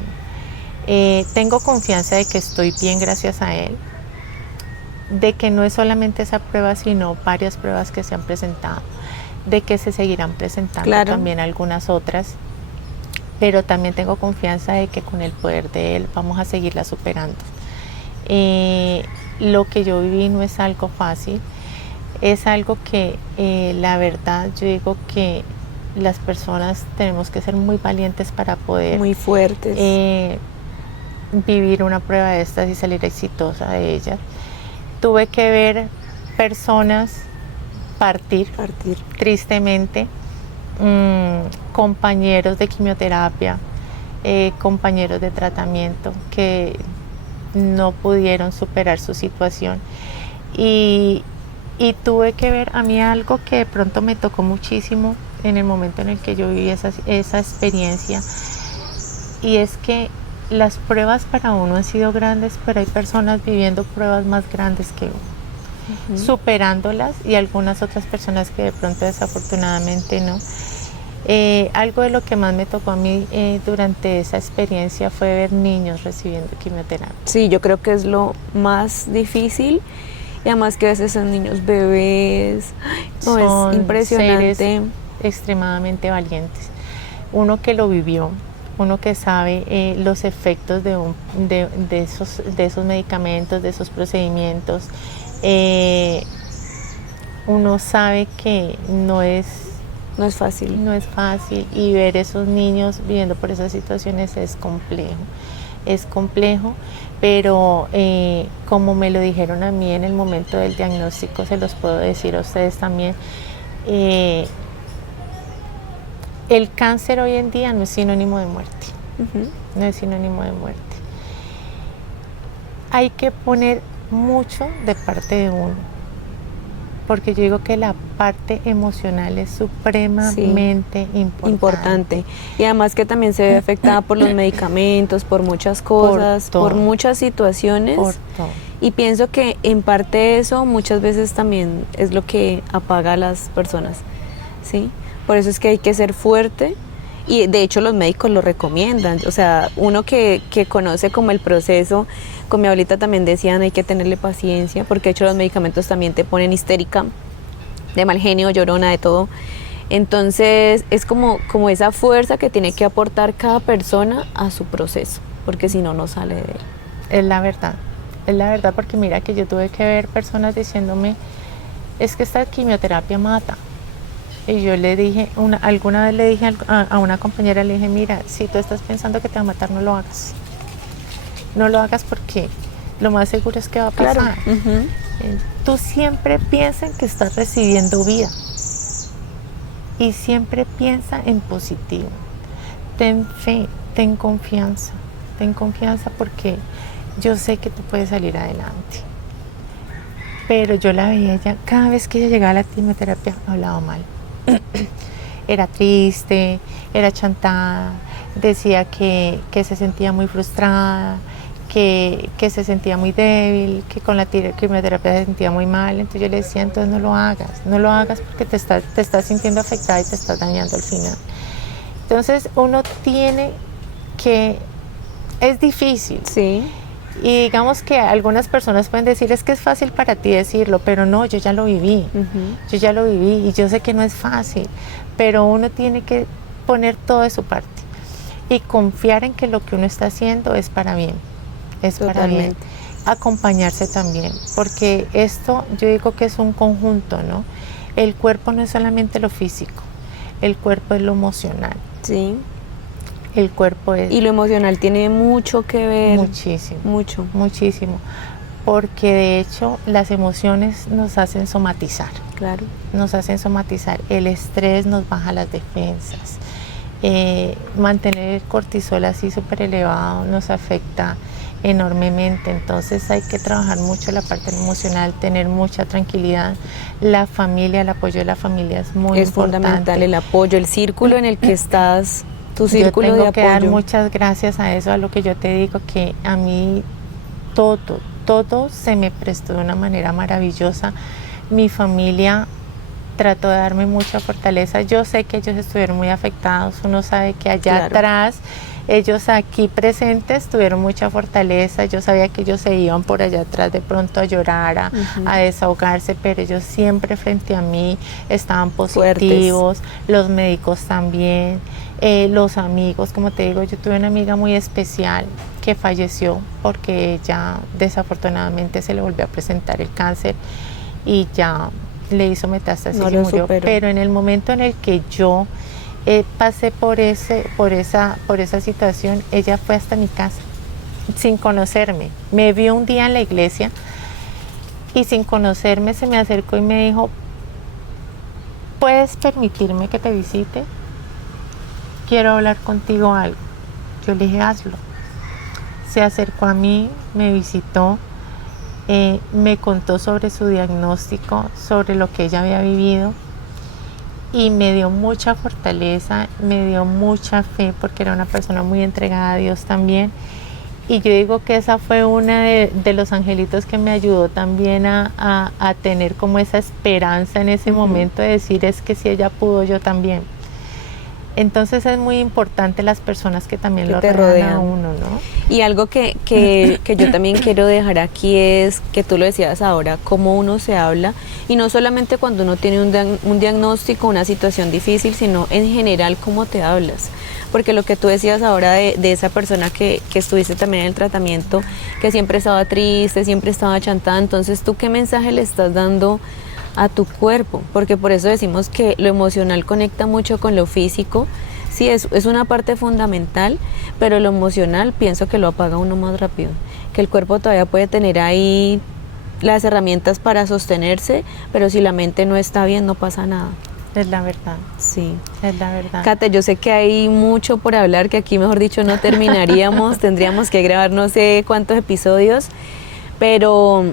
Tengo confianza de que estoy bien gracias a él, de que no es solamente esa prueba sino varias pruebas que se han presentado, de que se seguirán presentando, claro, también algunas otras, pero también tengo confianza de que con el poder de él vamos a seguirla superando. Lo que yo viví no es algo fácil, es algo que la verdad yo digo que las personas tenemos que ser muy valientes para poder, muy fuertes, vivir una prueba de estas y salir exitosa de ellas. Tuve que ver personas partir. Tristemente, compañeros de quimioterapia, compañeros de tratamiento que no pudieron superar su situación, y tuve que ver, a mí algo que de pronto me tocó muchísimo en el momento en el que yo viví esa experiencia, y es que las pruebas para uno han sido grandes, pero hay personas viviendo pruebas más grandes que uno, superándolas, y algunas otras personas que de pronto desafortunadamente no. Algo de lo que más me tocó a mí durante esa experiencia fue ver niños recibiendo quimioterapia. Sí, yo creo que es lo más difícil, y además que a veces son niños bebés. No, es impresionante. Seres extremadamente valientes. Uno que lo vivió, uno que sabe los efectos de esos medicamentos, de esos procedimientos, uno sabe que no es fácil. No es fácil, y ver esos niños viviendo por esas situaciones es complejo, pero como me lo dijeron a mí en el momento del diagnóstico, se los puedo decir a ustedes también, el cáncer hoy en día no es sinónimo de muerte, no es sinónimo de muerte. Hay que poner mucho de parte de uno, porque yo digo que la parte emocional es supremamente importante. Y además que también se ve afectada por los medicamentos, por muchas cosas, por muchas situaciones. Por todo. Y pienso que en parte eso muchas veces también es lo que apaga a las personas, ¿sí? Por eso es que hay que ser fuerte, y de hecho los médicos lo recomiendan. O sea, uno que conoce como el proceso, con mi abuelita también decían hay que tenerle paciencia, porque de hecho los medicamentos también te ponen histérica, de mal genio, llorona, de todo. Entonces es como esa fuerza que tiene que aportar cada persona a su proceso, porque si no, no sale de él. Es la verdad, porque mira que yo tuve que ver personas diciéndome, es que esta quimioterapia mata. Y yo le dije, alguna vez le dije a una compañera, le dije, mira, si tú estás pensando que te va a matar, no lo hagas. No lo hagas, porque lo más seguro es que va a pasar. Claro. Tú siempre piensa en que estás recibiendo vida, y siempre piensa en positivo. Ten fe, ten confianza, porque yo sé que tú puedes salir adelante. Pero yo la veía ella, cada vez que ella llegaba a la quimioterapia, hablaba mal. Era triste, era chantada, decía que se sentía muy frustrada, que se sentía muy débil, que con la quimioterapia se sentía muy mal. Entonces yo le decía, entonces no lo hagas porque te estás sintiendo afectada y te estás dañando al final. Entonces uno tiene que, es difícil. Sí. Y digamos que algunas personas pueden decir, es que es fácil para ti decirlo, pero no, yo ya lo viví. Yo ya lo viví, y yo sé que no es fácil, pero uno tiene que poner todo de su parte y confiar en que lo que uno está haciendo es para bien. Es para bien. Acompañarse también, porque esto yo digo que es un conjunto, ¿no? El cuerpo no es solamente lo físico, el cuerpo es lo emocional. Sí. El cuerpo es... Y lo emocional tiene mucho que ver. Muchísimo. Muchísimo. Porque de hecho las emociones nos hacen somatizar. Claro. Nos hacen somatizar. El estrés nos baja las defensas. Mantener el cortisol así súper elevado nos afecta enormemente. Entonces hay que trabajar mucho la parte emocional, tener mucha tranquilidad. La familia, el apoyo de la familia es muy importante. Es fundamental el apoyo, el círculo en el que estás. Tu círculo yo tengo de apoyo. Que dar muchas gracias a eso, a lo que yo te digo, que a mí todo se me prestó de una manera maravillosa. Mi familia trató de darme mucha fortaleza. Yo sé que ellos estuvieron muy afectados, uno sabe que allá atrás, ellos aquí presentes tuvieron mucha fortaleza. Yo sabía que ellos se iban por allá atrás de pronto a llorar, a desahogarse, pero ellos siempre frente a mí estaban positivos. Fuertes. Los médicos también, los amigos, como te digo, yo tuve una amiga muy especial que falleció porque ella desafortunadamente se le volvió a presentar el cáncer y ya le hizo metástasis y murió. Pero en el momento en el que yo pasé por esa situación, ella fue hasta mi casa sin conocerme. Me vio un día en la iglesia y sin conocerme se me acercó y me dijo, ¿puedes permitirme que te visite? Quiero hablar contigo algo. Yo le dije, hazlo. Se acercó a mí, me visitó, me contó sobre su diagnóstico, sobre lo que ella había vivido, y me dio mucha fortaleza, me dio mucha fe porque era una persona muy entregada a Dios también. Y yo digo que esa fue una de los angelitos que me ayudó también a tener como esa esperanza en ese momento de decir, es que si ella pudo, yo también. Entonces es muy importante las personas que también que lo te rodean a uno, ¿no? Y algo que yo también quiero dejar aquí es que tú lo decías ahora, cómo uno se habla, y no solamente cuando uno tiene un diagnóstico, una situación difícil, sino en general cómo te hablas. Porque lo que tú decías ahora de esa persona que estuviste también en el tratamiento, que siempre estaba triste, siempre estaba chantada, entonces tú qué mensaje le estás dando a tu cuerpo, porque por eso decimos que lo emocional conecta mucho con lo físico. Sí, es una parte fundamental, pero lo emocional pienso que lo apaga uno más rápido, que el cuerpo todavía puede tener ahí las herramientas para sostenerse, pero si la mente no está bien no pasa nada. Es la verdad. Sí. Es la verdad. Kate, yo sé que hay mucho por hablar, que aquí mejor dicho no terminaríamos, tendríamos que grabar no sé cuántos episodios, pero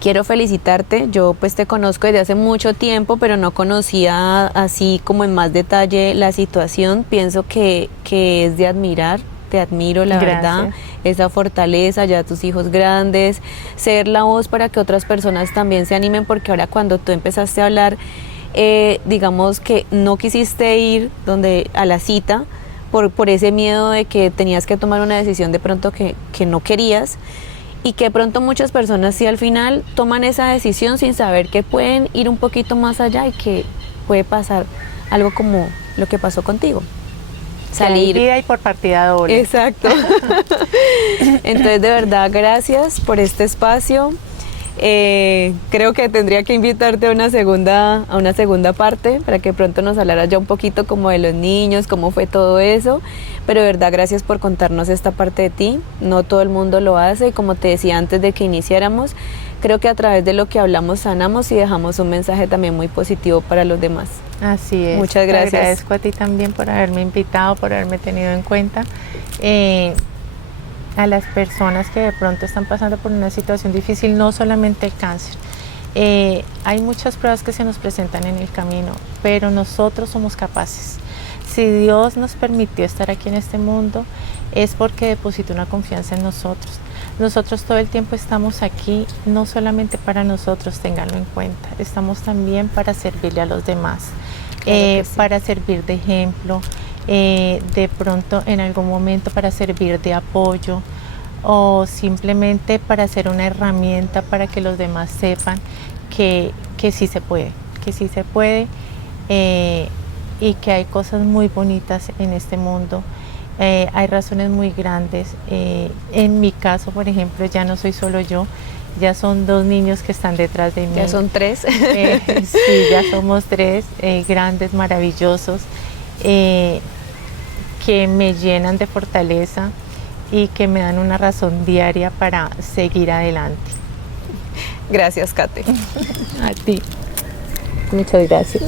quiero felicitarte. Yo pues te conozco desde hace mucho tiempo, pero no conocía así como en más detalle la situación. Pienso que es de admirar, te admiro la verdad, esa fortaleza, ya tus hijos grandes, ser la voz para que otras personas también se animen, porque ahora cuando tú empezaste a hablar, digamos que no quisiste ir a la cita por ese miedo de que tenías que tomar una decisión de pronto que no querías, y que de pronto muchas personas sí al final toman esa decisión sin saber que pueden ir un poquito más allá y que puede pasar algo como lo que pasó contigo. Salir. Vida y por partida doble. Exacto. Entonces, de verdad, gracias por este espacio. Creo que tendría que invitarte a una segunda parte para que pronto nos hablaras ya un poquito como de los niños, cómo fue todo eso, pero de verdad gracias por contarnos esta parte de ti. No todo el mundo lo hace, y como te decía antes de que iniciáramos, creo que a través de lo que hablamos sanamos y dejamos un mensaje también muy positivo para los demás. Así es. Muchas gracias. Te agradezco a ti también por haberme invitado, por haberme tenido en cuenta. A las personas que de pronto están pasando por una situación difícil, no solamente el cáncer. Hay muchas pruebas que se nos presentan en el camino, pero nosotros somos capaces. Si Dios nos permitió estar aquí en este mundo, es porque depositó una confianza en nosotros. Nosotros todo el tiempo estamos aquí, no solamente para nosotros, ténganlo en cuenta, estamos también para servirle a los demás, claro, sí, para servir de ejemplo, de pronto en algún momento para servir de apoyo, o simplemente para ser una herramienta para que los demás sepan que sí se puede, y que hay cosas muy bonitas en este mundo. Hay razones muy grandes. En mi caso, por ejemplo, ya no soy solo yo, ya son 2 niños que están detrás de mí. Ya son 3. Sí, ya somos 3 grandes, maravillosos, que me llenan de fortaleza y que me dan una razón diaria para seguir adelante. Gracias, Kate. A ti. Muchas gracias.